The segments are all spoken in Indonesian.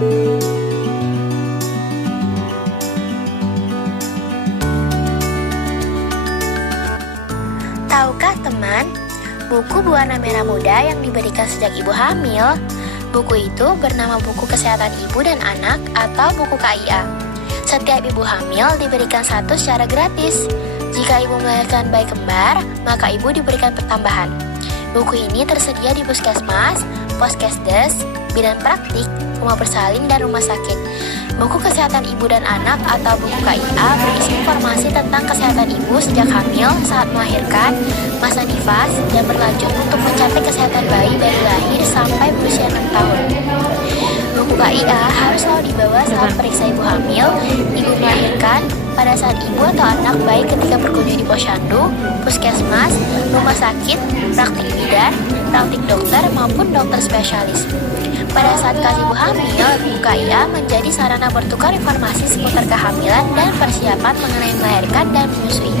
Tahukah teman, buku berwarna merah muda yang diberikan sejak ibu hamil? Buku itu bernama Buku Kesehatan Ibu dan Anak atau buku KIA. Setiap ibu hamil diberikan satu secara gratis. Jika ibu melahirkan bayi kembar, maka ibu diberikan pertambahan. Buku ini tersedia di puskesmas, poskesdes, bidan praktik, rumah bersalin, dan rumah sakit. Buku Kesehatan Ibu dan Anak atau buku KIA berisi informasi tentang kesehatan ibu sejak hamil, saat melahirkan, masa nifas, dan berlanjut untuk mencapai kesehatan bayi dari lahir sampai berusia 6 tahun. Buku KIA harus selalu dibawa saat periksa ibu hamil, ibu melahirkan, pada saat ibu atau anak bayi ketika berkunjung di posyandu, puskesmas, rumah sakit, praktik bidan, praktik dokter maupun dokter spesialis. Pada saat kasih ibu hamil, buku KIA menjadi sarana bertukar informasi seputar kehamilan dan persiapan mengenai melahirkan dan menyusui.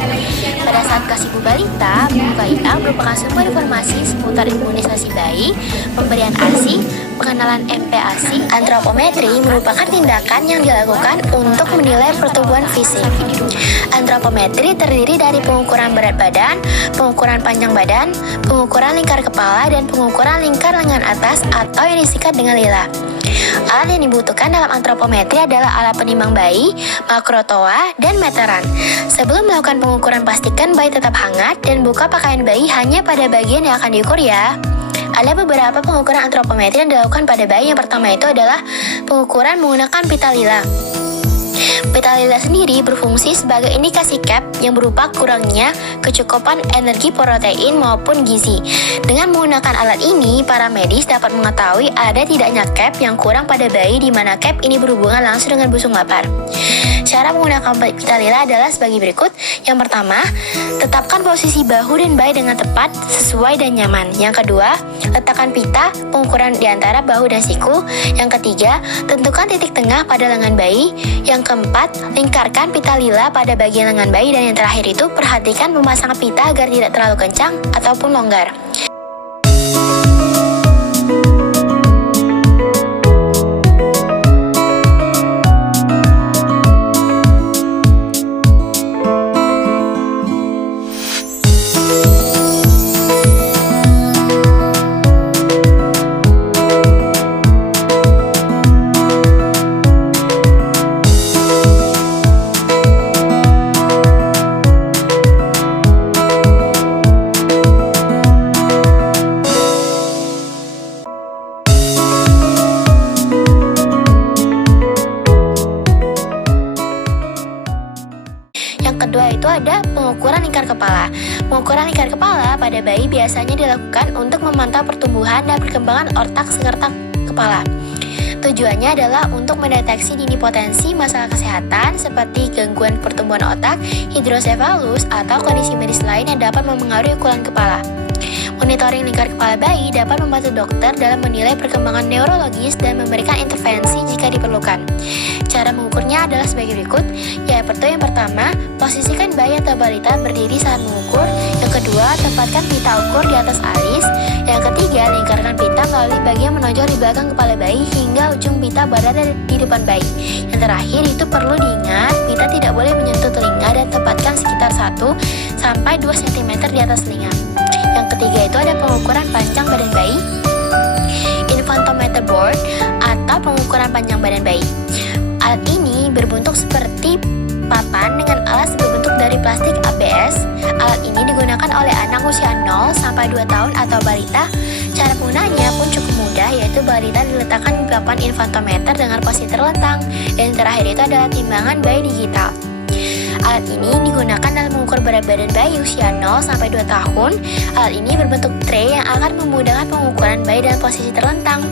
Pada saat kasih ibu balita, buku KIA merupakan sumber informasi seputar imunisasi bayi, pemberian ASI, pengenalan MPASI. Antropometri merupakan tindakan yang dilakukan untuk menilai pertumbuhan fisik. Antropometri terdiri dari pengukuran berat badan, pengukuran panjang badan, pengukuran lingkar kepala, dan pengukuran lingkar lengan atas atau yang disingkat dengan lila. Alat yang dibutuhkan dalam antropometri adalah alat penimbang bayi, makrotoa, dan meteran. Sebelum melakukan pengukuran, pastikan bayi tetap hangat dan buka pakaian bayi hanya pada bagian yang akan diukur ya. Ada beberapa pengukuran antropometri yang dilakukan pada bayi. Yang pertama itu adalah pengukuran menggunakan pita lila. Pita lila sendiri berfungsi sebagai indikasi CAP yang berupa kurangnya kecukupan energi protein maupun gizi. Dengan menggunakan alat ini, para medis dapat mengetahui ada tidaknya CAP yang kurang pada bayi di mana CAP ini berhubungan langsung dengan busung lapar. Cara menggunakan pita lila adalah sebagai berikut. Yang pertama, tetapkan posisi bahu dan bayi dengan tepat, sesuai dan nyaman. Yang kedua, letakkan pita pengukuran di antara bahu dan siku. Yang ketiga, tentukan titik tengah pada lengan bayi. Yang keempat, lingkarkan pita lila pada bagian lengan bayi. Dan yang terakhir itu, perhatikan pemasangan pita agar tidak terlalu kencang ataupun longgar. Kedua itu ada pengukuran lingkar kepala. Pengukuran lingkar kepala pada bayi biasanya dilakukan untuk memantau pertumbuhan dan perkembangan otak serta kepala. Tujuannya adalah untuk mendeteksi dini potensi masalah kesehatan seperti gangguan pertumbuhan otak, hidrosefalus, atau kondisi medis lain yang dapat mempengaruhi ukuran kepala. Monitoring lingkar kepala bayi dapat membantu dokter dalam menilai perkembangan neurologis dan memberikan intervensi jika diperlukan. Cara mengukurnya adalah sebagai berikut, yaitu yang pertama, posisikan bayi atau balita berdiri saat mengukur. Yang kedua, tempatkan pita ukur di atas alis. Yang ketiga, lingkarkan pita melalui bagian menonjol di belakang kepala bayi hingga ujung pita berada di depan bayi. Yang terakhir itu perlu diingat, pita tidak boleh menyentuh telinga dan tempatkan sekitar 1-2 cm di atas telinga. Yang ketiga itu ada pengukuran panjang badan bayi, infantometer board atau pengukuran panjang badan bayi. Alat ini berbentuk seperti papan dengan alas berbentuk dari plastik ABS. Alat ini digunakan oleh anak usia 0-2 tahun atau balita. Cara penggunaannya pun cukup mudah, yaitu balita diletakkan di papan infantometer dengan posisi terlentang. Dan terakhir itu adalah timbangan bayi digital. Alat ini digunakan dalam mengukur berat badan bayi usia 0-2 tahun. Alat ini berbentuk tray yang akan memudahkan pengukuran bayi dalam posisi terlentang.